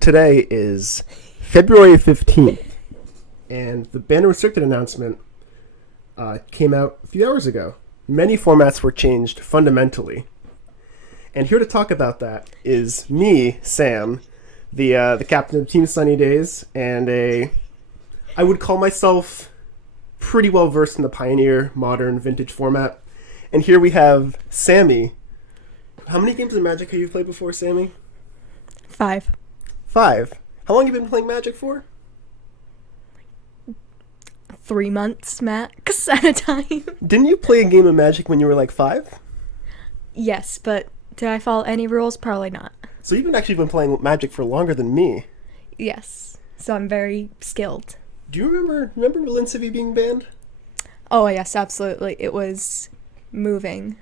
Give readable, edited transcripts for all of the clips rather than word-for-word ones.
Today is February 15th, and the Banner Restricted announcement came out a few hours ago. Many formats were changed fundamentally. And here to talk about that is me, Sam, the captain of Team SunnyDaze, and I would call myself pretty well versed in the Pioneer, modern, vintage format. And here we have Sammy. How many games of Magic have you played before, Sammy? 5. 5. How long have you been playing Magic for? 3 months max at a time. Didn't you play a game of Magic when you were like 5? Yes, but did I follow any rules? Probably not. So you've actually been playing Magic for longer than me. Yes, so I'm very skilled. Do you remember Linsivy being banned? Oh yes, absolutely. It was moving.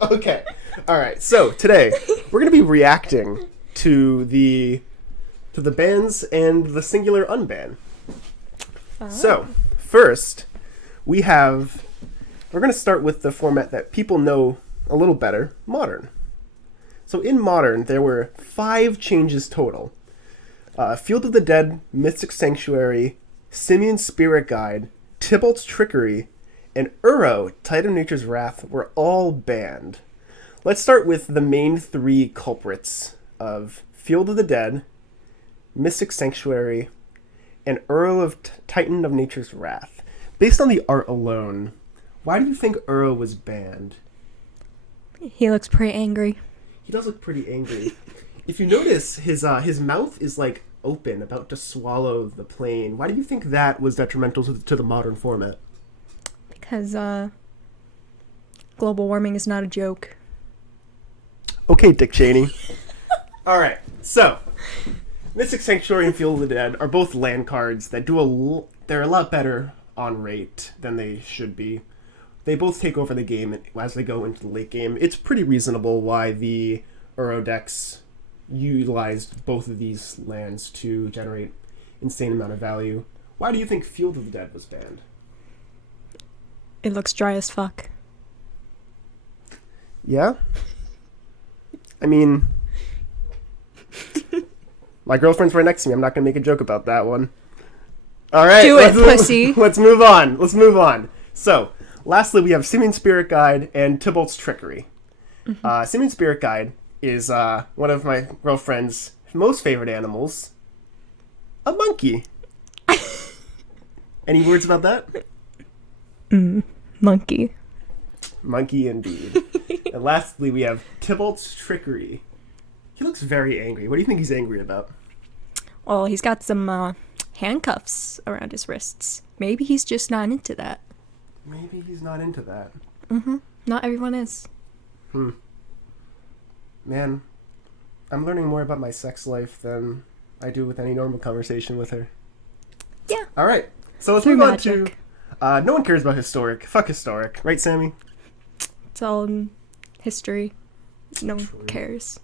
Okay. All right. So today we're going to be reacting to the bans and the singular unban. Oh. So first, we're going to start with the format that people know a little better, Modern. So in Modern, there were 5 changes total. Field of the Dead, Mystic Sanctuary, Simeon's Spirit Guide, Tybalt's Trickery, and Uro, Titan of Nature's Wrath, were all banned. Let's start with the main 3 culprits of Field of the Dead, Mystic Sanctuary, and Uro of Titan of Nature's Wrath. Based on the art alone, why do you think Uro was banned? He looks pretty angry. He does look pretty angry. If you notice, his mouth is like open, about to swallow the plane. Why do you think that was detrimental to the Modern format? Because global warming is not a joke. Okay, Dick Cheney. All right, so Mystic Sanctuary and Field of the Dead are both land cards that they're a lot better on rate than they should be. They both take over the game as they go into the late game. It's pretty reasonable why the Uro decks utilized both of these lands to generate insane amount of value. Why do you think Field of the Dead was banned? It looks dry as fuck. Yeah? I mean, my girlfriend's right next to me. I'm not going to make a joke about that one. All right. Do it, pussy. Let's move on. So, lastly, we have Simeon's Spirit Guide and Tybalt's Trickery. Mm-hmm. Simeon's Spirit Guide is one of my girlfriend's most favorite animals, a monkey. Any words about that? Monkey. Monkey indeed. And lastly, we have Tybalt's Trickery. He looks very angry. What do you think he's angry about? Well, he's got some handcuffs around his wrists. Maybe he's just not into that. Maybe he's not into that. Not everyone is. Man, I'm learning more about my sex life than I do with any normal conversation with her. Yeah. All right. So let's Through move magic. on to... no one cares about historic. Fuck historic. Right, Sammy? It's all in history. No one cares.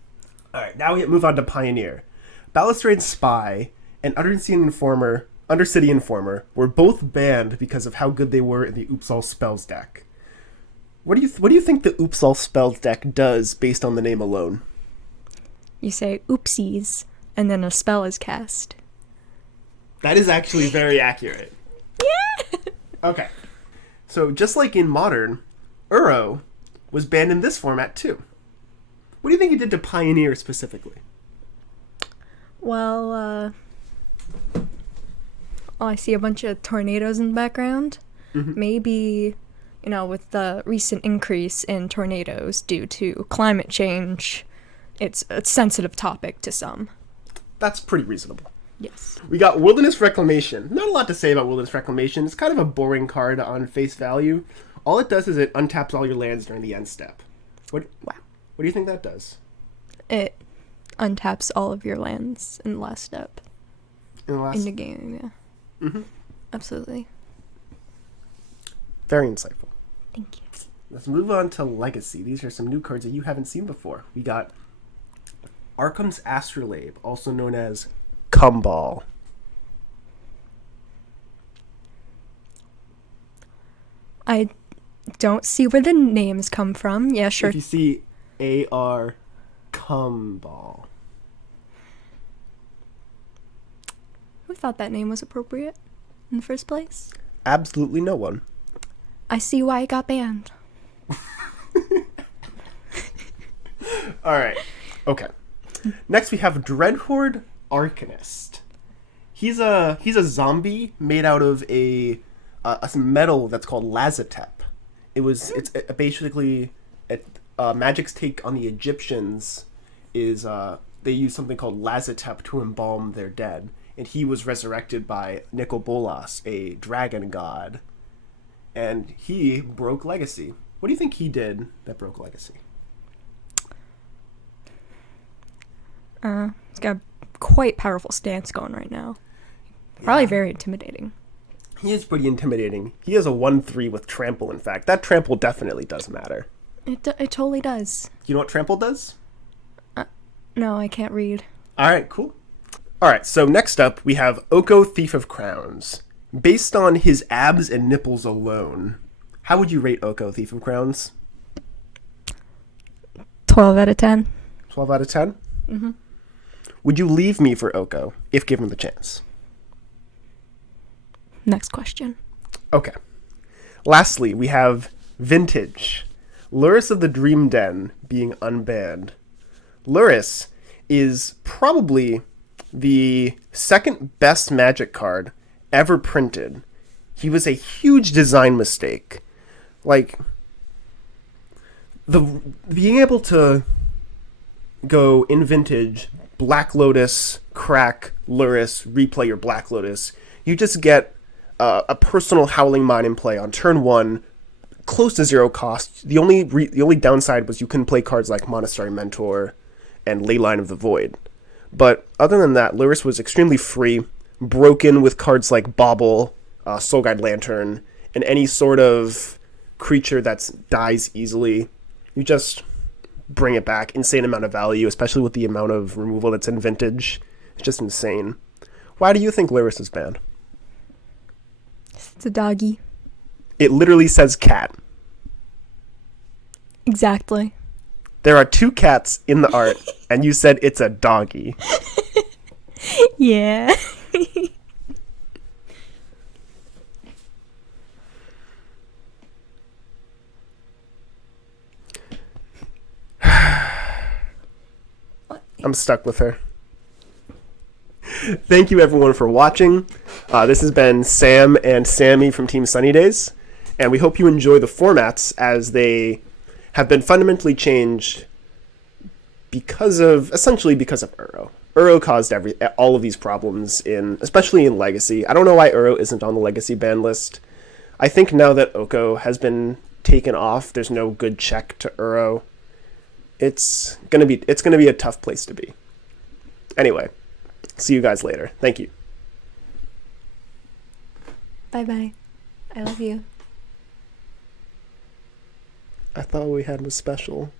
All right. Now we move on to Pioneer. Balustrade Spy and Undercity Informer were both banned because of how good they were in the Oops All Spells deck. What do you think the Oops All Spells deck does based on the name alone? You say oopsies, and then a spell is cast. That is actually very accurate. Yeah! Okay. So just like in Modern, Uro was banned in this format too. What do you think it did to Pioneer specifically? Well, I see a bunch of tornadoes in the background. Maybe, with the recent increase in tornadoes due to climate change, it's a sensitive topic to some. That's pretty reasonable. Yes. We got Wilderness Reclamation. Not a lot to say about Wilderness Reclamation. It's kind of a boring card on face value. All it does is it untaps all your lands during the end step. What do you think that does? It untaps all of your lands in the last step. In the game, yeah. Absolutely. Very insightful. Thank you. Let's move on to Legacy. These are some new cards that you haven't seen before. We got Arkham's Astrolabe, also known as Cumball. I don't see where the names come from. Yeah, sure. If you see AR Cumball. Who thought that name was appropriate in the first place? Absolutely no one. I see why it got banned. All right. Okay. Next we have Dreadhorde Arcanist. He's a zombie made out of a metal that's called lazatep. It's basically Magic's take on the Egyptians is they use something called lazatep to embalm their dead, and he was resurrected by Nikobolas, a dragon god, and he broke Legacy. What do you think he did that broke Legacy? He's got a quite powerful stance going right now. Probably very intimidating. He is pretty intimidating. He has a 1/3 with trample, in fact. That trample definitely does matter. It totally does. You know what trample does? No, I can't read. Alright, cool. Alright, so next up we have Oko, Thief of Crowns. Based on his abs and nipples alone, how would you rate Oko, Thief of Crowns? 12 out of 10. 12 out of 10? Mm-hmm. Would you leave me for Oko, if given the chance? Next question. Okay. Lastly, we have Vintage. Luris of the Dream Den being unbanned. Luris is probably the second best Magic card ever printed. He was a huge design mistake. Like, being able to go in Vintage, Black Lotus, crack, Luris, replay your Black Lotus, you just get a personal Howling Mine in play on turn 1, close to 0 cost. The only downside was you couldn't play cards like Monastery Mentor and Leyline of the Void. But other than that, Luris was extremely free, broken with cards like Bauble, Soul Guide Lantern, and any sort of creature that dies easily. You just bring it back. Insane amount of value, especially with the amount of removal that's in Vintage. It's just insane. Why do you think Luris is banned? It's a doggy. It literally says cat. Exactly. There are 2 cats in the art, and you said it's a doggy. Yeah. I'm stuck with her. Thank you everyone for watching. This has been Sam and Sammy from Team SunnyDaze, and we hope you enjoy the formats as they have been fundamentally changed essentially because of Uro. Uro caused all of these problems especially in Legacy. I don't know why Uro isn't on the Legacy ban list. I think now that Oko has been taken off, there's no good check to Uro. It's gonna be a tough place to be. Anyway, see you guys later. Thank you. Bye-bye. I love you. I thought what we had was special.